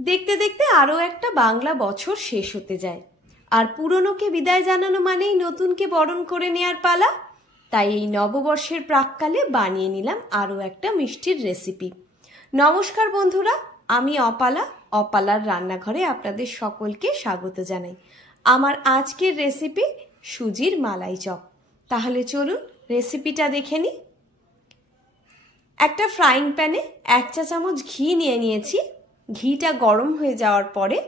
দেখতে দেখতে আরো একটা বাংলা বছর শেষ হতে যায়, আর পুরনোকে বিদায় জানানো মানেই নতুনকে বরণ করে নেয়ার পালা। তাই এই নববর্ষের প্রাক্কালে বানিয়ে নিলাম আরো একটা মিষ্টির রেসিপি। নমস্কার বন্ধুরা, আমি অপালা, অপালার রান্নাঘরে আপনাদের সকলকে স্বাগত জানাই। আমার আজকের রেসিপি সুজির মালাই চপ। তাহলে চলুন রেসিপিটা দেখে নিই। একটা ফ্রাইং প্যানে 1 চা চামচ ঘি নিয়ে নিয়েছি। ঘিটা গরম হয়ে যাওয়ার পরে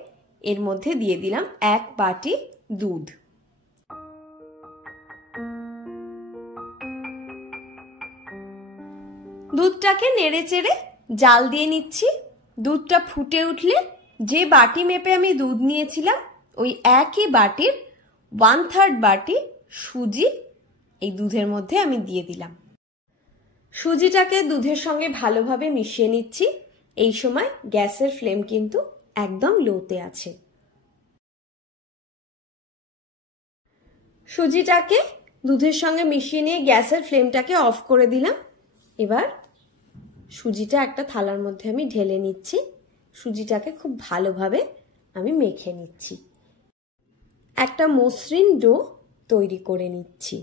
এর মধ্যে দিয়ে দিলাম 1 বাটি দুধ। দুধটাকে নেড়ে চেড়ে জাল দিয়ে নিচ্ছি। দুধটা ফুটে উঠলে যে বাটি মেপে আমি দুধ নিয়েছিলাম ওই একই বাটির 1/3 বাটি সুজি এই দুধের মধ্যে আমি দিয়ে দিলাম। সুজিটাকে দুধের সঙ্গে ভালোভাবে মিশিয়ে নিচ্ছি। এই সময় গ্যাসের ফ্লেম কিন্তু একদম লোতে আছে। সুজিটাকে দুধের সঙ্গে মিশিয়ে নিয়ে গ্যাসের ফ্লেমটাকে অফ করে দিলাম। এবার সুজিটা একটা থালার মধ্যে আমি ঢেলে নিচ্ছি। সুজিটাকে খুব ভালোভাবে আমি মেখে নিচ্ছি। একটা মসৃণ ডো তৈরি করে নিচ্ছি।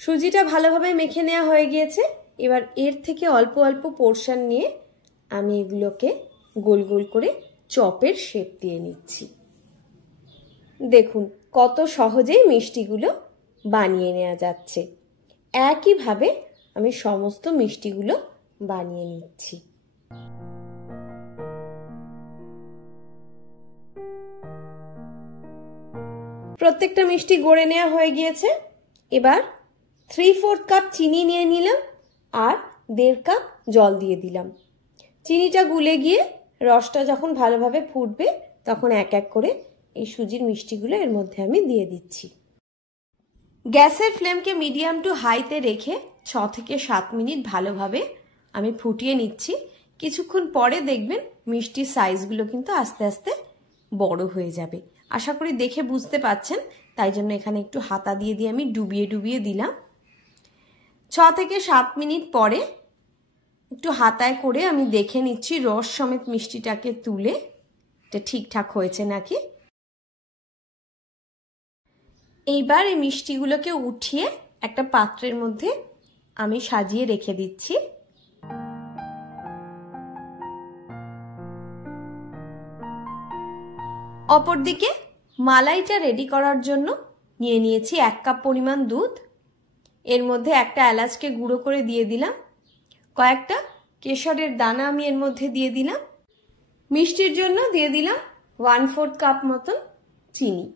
সুজিটা ভালোভাবে মেখে নেওয়া হয়ে গিয়েছে। এবার এর থেকে অল্প অল্প পোর্শন নিয়ে আমি এগুলোকে গোল গোল করে চপের শেপ দিয়ে নিচ্ছি। দেখুন কত সহজেই মিষ্টিগুলো বানিয়ে নেওয়া যাচ্ছে। একইভাবে আমি সমস্ত মিষ্টিগুলো বানিয়ে নিচ্ছি। প্রত্যেকটা মিষ্টি গড়ে নেওয়া হয়ে গিয়েছে। এবার 3/4 কাপ চিনি নিয়ে নিলাম আর 1.5 কাপ জল দিয়ে দিলাম। চিনিটা গুলে গিয়ে রসটা যখন ভালোভাবে ফুটবে তখন এক এক করে এই সুজির মিষ্টিগুলো এর মধ্যে আমি দিয়ে দিচ্ছি। গ্যাসের ফ্লেমকে মিডিয়াম টু হাইতে রেখে 6 থেকে 7 মিনিট ভালোভাবে আমি ফুটিয়ে নিচ্ছি। কিছুক্ষণ পরে দেখবেন মিষ্টির সাইজগুলো কিন্তু আস্তে আস্তে বড় হয়ে যাবে। আশা করি দেখে বুঝতে পাচ্ছেন, তাই জন্য এখানে একটু হাতা দিয়ে আমি ডুবিয়ে ডুবিয়ে দিলাম। 6 থেকে 7 মিনিট পরে একটু হাতায় করে আমি দেখে নিচ্ছি রস সমেত মিষ্টিটাকে তুলে এটা ঠিকঠাক হয়েছে নাকি। এইবার এই মিষ্টিগুলোকে উঠিয়ে একটা পাত্রের মধ্যে আমি সাজিয়ে রেখে দিচ্ছি। অপরদিকে মালাইটা রেডি করার জন্য নিয়ে নিয়েছি 1 কাপ পরিমাণ দুধ। এর মধ্যে একটা এলাচকে গুঁড়ো করে দিয়ে দিলাম। কয়েকটা কেশরের দানা আমি এর মধ্যে দিয়ে দিলাম। মিষ্টির জন্য দিয়ে দিলাম 1/4 কাপ মতন চিনি।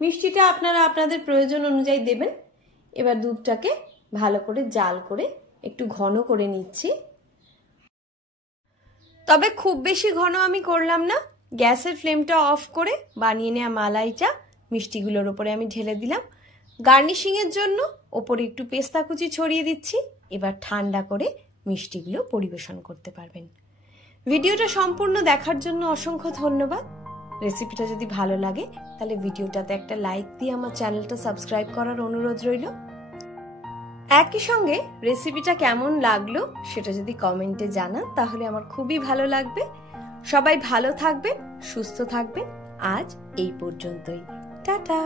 মিষ্টিটা আপনারা আপনাদের প্রয়োজন অনুযায়ী দেবেন। এবার দুধটাকে ভালো করে জাল করে একটু ঘন করে নিচ্ছি। তবে খুব বেশি ঘন আমি করলাম না। গ্যাসের ফ্লেমটা অফ করে বানিয়ে নেওয়া মালাইটা মিষ্টিগুলোর উপরে আমি ঢেলে দিলাম। গার্নিশিংয়ের জন্য ওপরে একটু পেস্তা কুচি ছড়িয়ে দিচ্ছি। এবার ঠান্ডা করে মিষ্টিগুলো পরিবেশন করতে পারবেন। ভিডিওটা সম্পূর্ণ দেখার জন্য অসংখ্য ধন্যবাদ। রেসিপিটা যদি ভালো লাগে তাহলে ভিডিওটাতে একটা লাইক দিয়ে আমার চ্যানেলটা সাবস্ক্রাইব করার অনুরোধ রইল। একই সঙ্গে রেসিপিটা কেমন লাগলো সেটা যদি কমেন্টে জানান তাহলে আমার খুবই ভালো লাগবে। সবাই ভালো থাকবেন, সুস্থ থাকবেন। আজ এই পর্যন্তই। টাটা।